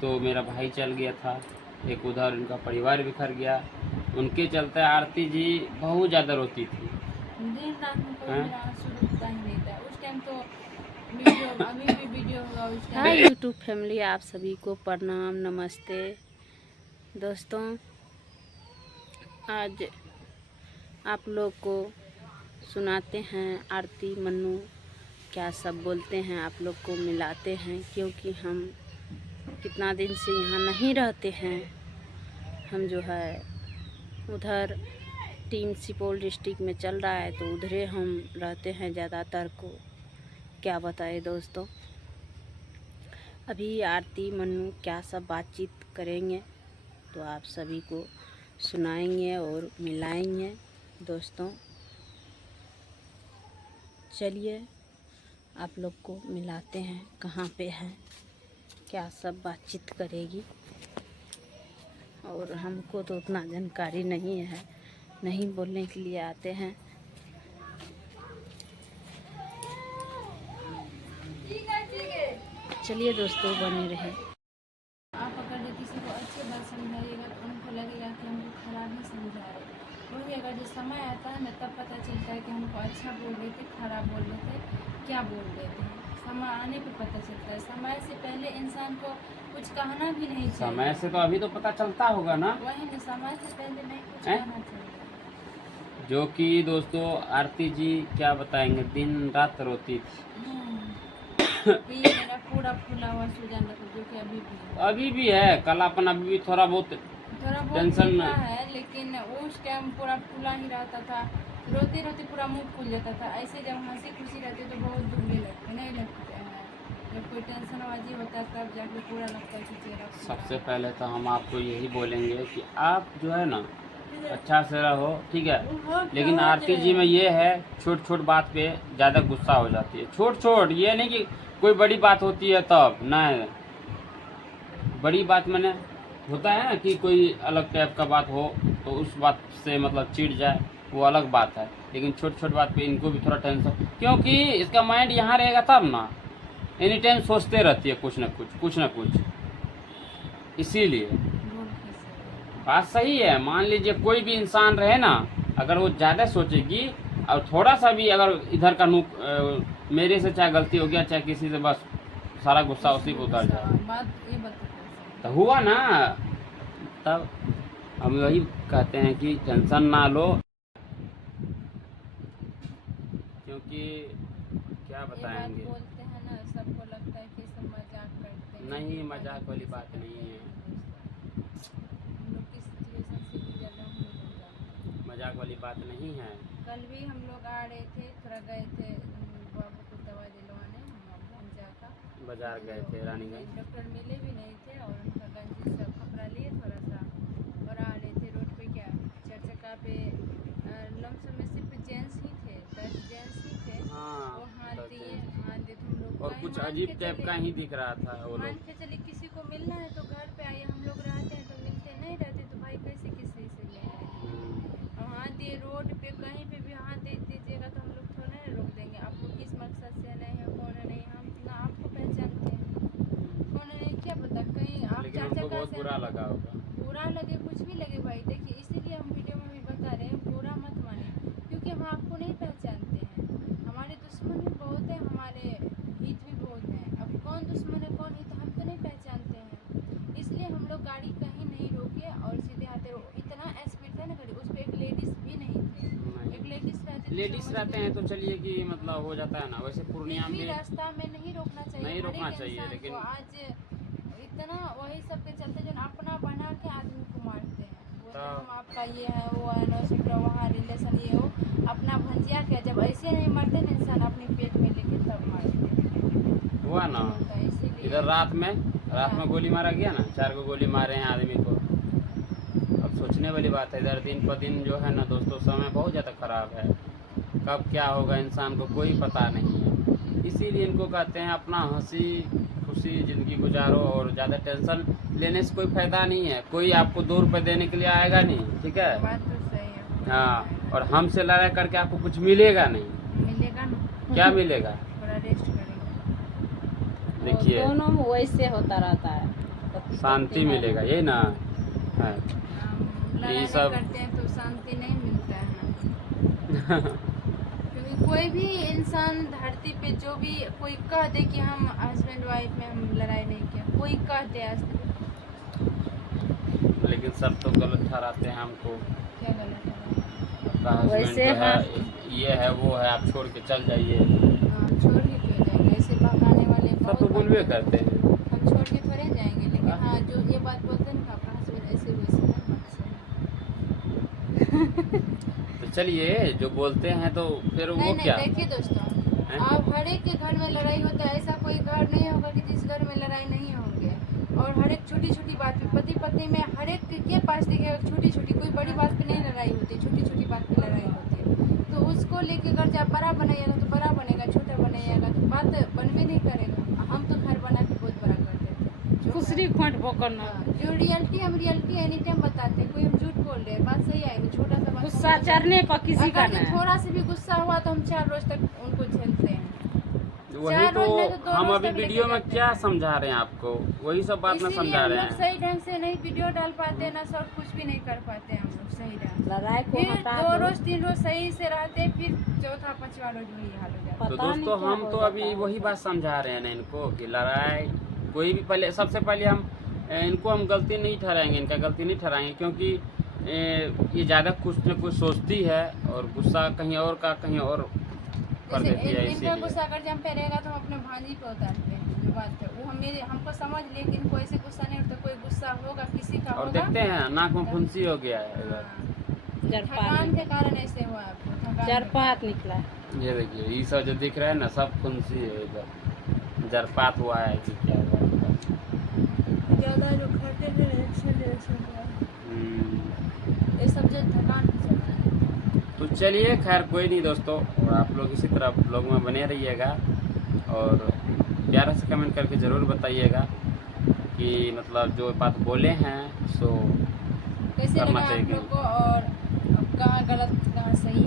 तो मेरा भाई चल गया था, एक उधर उनका परिवार बिखर गया। उनके चलते आरती जी बहुत ज़्यादा रोती थी। दिन रात में कोई हैं? मेरा आंसू रुकता ही नहीं था। उस टाइम तो वीडियो, अभी भी वीडियो होगा उस टाइम। हाय यूट्यूब फैमिली, आप सभी को प्रणाम, नमस्ते दोस्तों। आज आप लोग को सुनाते हैं आरती मन्नू क्या सब बोलते हैं, आप लोग को मिलाते हैं, क्योंकि हम कितना दिन से यहाँ नहीं रहते हैं। हम जो है उधर टीम सुपौल डिस्ट्रिक्ट में चल रहा है, तो उधरे हम रहते हैं ज़्यादातर को। क्या बताए दोस्तों, अभी आरती मन्नू क्या सब बातचीत करेंगे तो आप सभी को सुनाएंगे और मिलाएंगे दोस्तों। चलिए आप लोग को मिलाते हैं, कहाँ पे हैं, क्या सब बातचीत करेगी। और हमको तो उतना जानकारी नहीं है, नहीं बोलने के लिए आते हैं। चलिए दोस्तों, बने रहे। आप अगर किसी को अच्छी बात समझाइएगा तो उनको लगेगा कि हमको खराब ही समझा रहे। वही अगर जो समय आता है ना, तब पता चलता है कि हमको अच्छा बोल रहे थे, खराब बोल रहे थे, क्या बोल रहे थे। समय आने पे पता चलता है। समय से पहले इंसान को कुछ कहना भी नहीं चाहिए। समय से तो अभी तो पता चलता होगा ना, वही ना, समय से पहले नहीं कुछ हैं? कहना चाहिए। जो कि दोस्तों आरती जी क्या बताएंगे, दिन रात रोती थी। ये मेरा पूरा फूला हुआ सूजन था, जो कि अभी भी है कलापन, अभी भी थोड़ा बहुत टेंशन मीठा है, लेकिन उस टाइम पूरा फूला ही रहता था। रोते रोते पूरा मुंह फूल जाता था। ऐसे जब हंसी खुशी रहती तो बहुत दुबले लगते नहीं लगते हैं। जब कोई टेंशन बाजी होता है तब जाके पूरा लगता है कि चेहरा फूला। सबसे पहले तो हम आपको यही बोलेंगे कि आप जो है ना अच्छा से रहो, ठीक है। लेकिन आरती जी में ये है, छोट छोट बात पे ज़्यादा गुस्सा हो जाती है। छोट छोट, ये नहीं कि कोई बड़ी बात होती है तब नहीं। बड़ी बात मैंने होता है ना कि कोई अलग टाइप का बात हो तो उस बात से मतलब चिढ़ जाए, वो अलग बात है। लेकिन छोट छोट बात पे इनको भी थोड़ा टेंशन, क्योंकि इसका माइंड यहाँ रहेगा तब ना, एनी टाइम सोचते रहती है कुछ ना कुछ। इसीलिए बात सही है। मान लीजिए कोई भी इंसान रहे ना, अगर वो ज़्यादा सोचेगी और थोड़ा सा भी अगर इधर का मेरे से चाहे गलती हो गया चाहे किसी से, बस सारा गुस्सा उसी को उतर जाए। बात ये बता तो हुआ ना, तब हम वही कहते हैं कि टेंशन ना लो, क्योंकि क्या बताएंगे। बोलते हैं ना, सबको लगता है कि सब मजाक करते हैं। नहीं, मजाक वाली बात नहीं है, हम लोग किस सिचुएशन से गुजर रहे हैं हम लोग को जानते हैं। मजाक वाली बात नहीं है। कल भी हम लोग आ रहे थे, थोड़ा गए थे बाबू को दवा दिलवाने, हम गंजा का बाजार गए थे रानीगंज। डॉक्टर मिले भी नहीं थे और उनका गंजी से कपड़ा लिए थोड़ा सा और आ रहे थे। रोड पे क्या 4 चक्का पे लमसम में सिर्फ जेंट्स ही थे, 10 जेंट्स ही थे। हाँ, वो हाथ दिए तो हम लोग और कुछ अजीब टाइप का ही दिख रहा था वो मान लोग। के चलिए किसी को मिलना है तो घर पे आइए, हम लोग रहते हैं तो मिलते नहीं रहते तो भाई कैसे किसी से मिलेंगे। और हाथ दिए रोड पे, कहीं पे भी हाथ दे दीजिएगा तो हम लोग थोड़ा नहीं रोक देंगे। आप लोग किस मकसद से नहीं है, कौन है नहीं, हम ना आपको पहचानते हैं, कौन है नहीं क्या पता। कहीं आप लेकिन 4 उनको चक्का बहुत से बुरा लगा होगा। बुरा लगे, कुछ भी लगे भाई, देखिए इसीलिए हम वीडियो में भी बता रहे हैं, बुरा मत मानिए, क्योंकि हम आपको नहीं पहचानते हैं। हमारे दुश्मन भी बहुत है, हमारे हित भी बहुत है। अब कौन दुश्मन है कौन हित हम तो नहीं पहचानते हैं। इसलिए हम लोग गाड़ी कहीं नहीं रोके और सीधे आते रहो। इतना स्पीड था ना गाड़ी, उस पर एक लेडीज भी नहीं थे। एक लेडीज रहते हैं तो चलिए कि मतलब हो जाता है ना। वैसे पूर्णिया में रास्ता में नहीं रोकना चाहिए, नहीं रोकना हर एक चाहिए, इंसान लेकिन को। आज इतना वही सब के चलते जो अपना बना के आदमी को मारते हैं, बोलते हैं हम आपका ये है वो है, नो सिक्रा वहाँ रिलेशन ये हो, अपना भंजिया क्या। जब ऐसे नहीं मरते ना इंसान अपने पेट में लेके तब मारते हुआ ना। इसीलिए इधर रात में गोली मारा गया ना, 4 को गोली मारे हैं आदमी को। अब सोचने वाली बात है। इधर दिन पर दिन जो है ना दोस्तों, समय बहुत ज़्यादा ख़राब है। कब क्या होगा इंसान को कोई पता नहीं है। इसीलिए इनको कहते हैं अपना हंसी खुशी ज़िंदगी गुजारो, और ज़्यादा टेंशन लेने से कोई फ़ायदा नहीं है। कोई आपको 2 रुपये देने के लिए आएगा नहीं, ठीक है। बात तो सही है। हाँ, और हमसे लड़ाई करके आपको कुछ मिलेगा नहीं। मिलेगा ना, क्या मिलेगा? थोड़ा रेस्ट करेंगे। देखिए दोनों में वैसे होता रहता है। शांति मिलेगा, यही ना है। लड़ाई ये सब करते हैं तो शांति नहीं मिलता है। क्योंकि कोई भी इंसान धरती पे जो भी कोई कह दे कि हम हस्बैंड वाइफ में हम लड़ाई नहीं किया, कोई कह दे आज तक, लेकिन सब तो गलत ठहराते हैं हमको। क्या गलत है? आपका हस्बैंड वैसे जो है हाँ। ये है वो है, आप छोड़ के चल जाइए, हाँ, छोड़ के क्यों जाएंगे? ऐसे बहकाने वाले सब बहुत तो बोलबे होते हैं। करते हैं। हम छोड़ के थोड़े जाएंगे, लेकिन हाँ। हाँ जो ये बात बोलते हैं ना आपका हस्बैंड ऐसे वैसे है, बात सही है। तो चलिए, जो बोलते हैं तो फिर नहीं वो नहीं, क्या देखिए दोस्तों, हैं? आप हर एक के घर में लड़ाई होता है, ऐसा कोई घर नहीं होगा कि जिस घर में लड़ाई नहीं होगी। और हर एक छोटी छोटी बात पे पति पत्नी में हर एक के पास देखिएगा, छोटी छोटी कोई बड़ी बात पे नहीं लड़ाई होती, छोटी छोटी बात पे लड़ाई होती है। तो उसको लेके घर जब बड़ा बनाइएगा तो बड़ा बनेगा, छोटा बनाइएगा तो बात बनबे नहीं करेगा। हम तो घर बना के बहुत बड़ा कर देते हैं। खुसरी खोट भोकरना, हाँ, जो रियलिटी हम रियलिटी एनी टाइम बताते हैं, कोई हम झूठ बोल रहे हैं, बात सही आएगी, छोटा सा बात गुस्सा चढ़ने पर किसी का अगर नहीं। थोड़ा से भी गुस्सा हुआ तो हम 4 रोज तक उनको झेलते हैं। वही चार रोज नहीं तो तो 2 हम रोज अभी तक लेके वीडियो में जाते क्या हैं। समझा रहे हैं आपको, वही सब बात में इसीलिए समझा हम रहे लोग हैं। सही ढंग से नहीं वीडियो डाल पाते हैं ना, सब कुछ भी नहीं कर पाते हैं हम लोग सही ढंग से। लड़ाई को फिर हटा 2 दो। रोज 3 रोज सही से रहते, फिर चौथा 5वां रोज वही हाल हो जाता है। तो पता नहीं दोस्तों क्या हम हो तो जाता अभी है। वही बात समझा रहे हैं ना इनको कि लड़ाई कोई भी, पहले सबसे पहले हम इनको हम गलती नहीं ठहराएंगे, इनका गलती नहीं ठहराएंगे, क्योंकि ये ज़्यादा कुछ न कुछ सोचती है और गुस्सा कहीं और का कहीं और कर जैसे देती है। इनका इसीलिए गुस्सा अगर जम पे रहेगा तो हम अपने भांजी पे उतारते हैं, जो बात है वो हमको समझ ले कि इनको ऐसे गुस्सा नहीं होता, कोई गुस्सा होगा किसी का और होगा। देखते हैं नाक में फुंसी हो गया है इधर। हाँ, जरपात थकान के कारण ऐसे हुआ आपको, थकान के जरपात निकला। ये देखिए, ये सब जो दिख रहा है ना सब फुंसी है इधर, जरपात हुआ है कि क्या हुआ है। कारण। ज़्यादा जो खाते हैं रिएक्शन हुआ है। ये सब जो थकान से चल रहा है। तो चलिए खैर कोई नहीं दोस्तों, और आप लोग इसी तरह ब्लॉग में बने रहिएगा और प्यारा से कमेंट करके ज़रूर बताइएगा कि मतलब जो बात बोले हैं सो कैसे करना लगा चाहिए आप कि लोग को, और अब कहाँ गलत कहाँ सही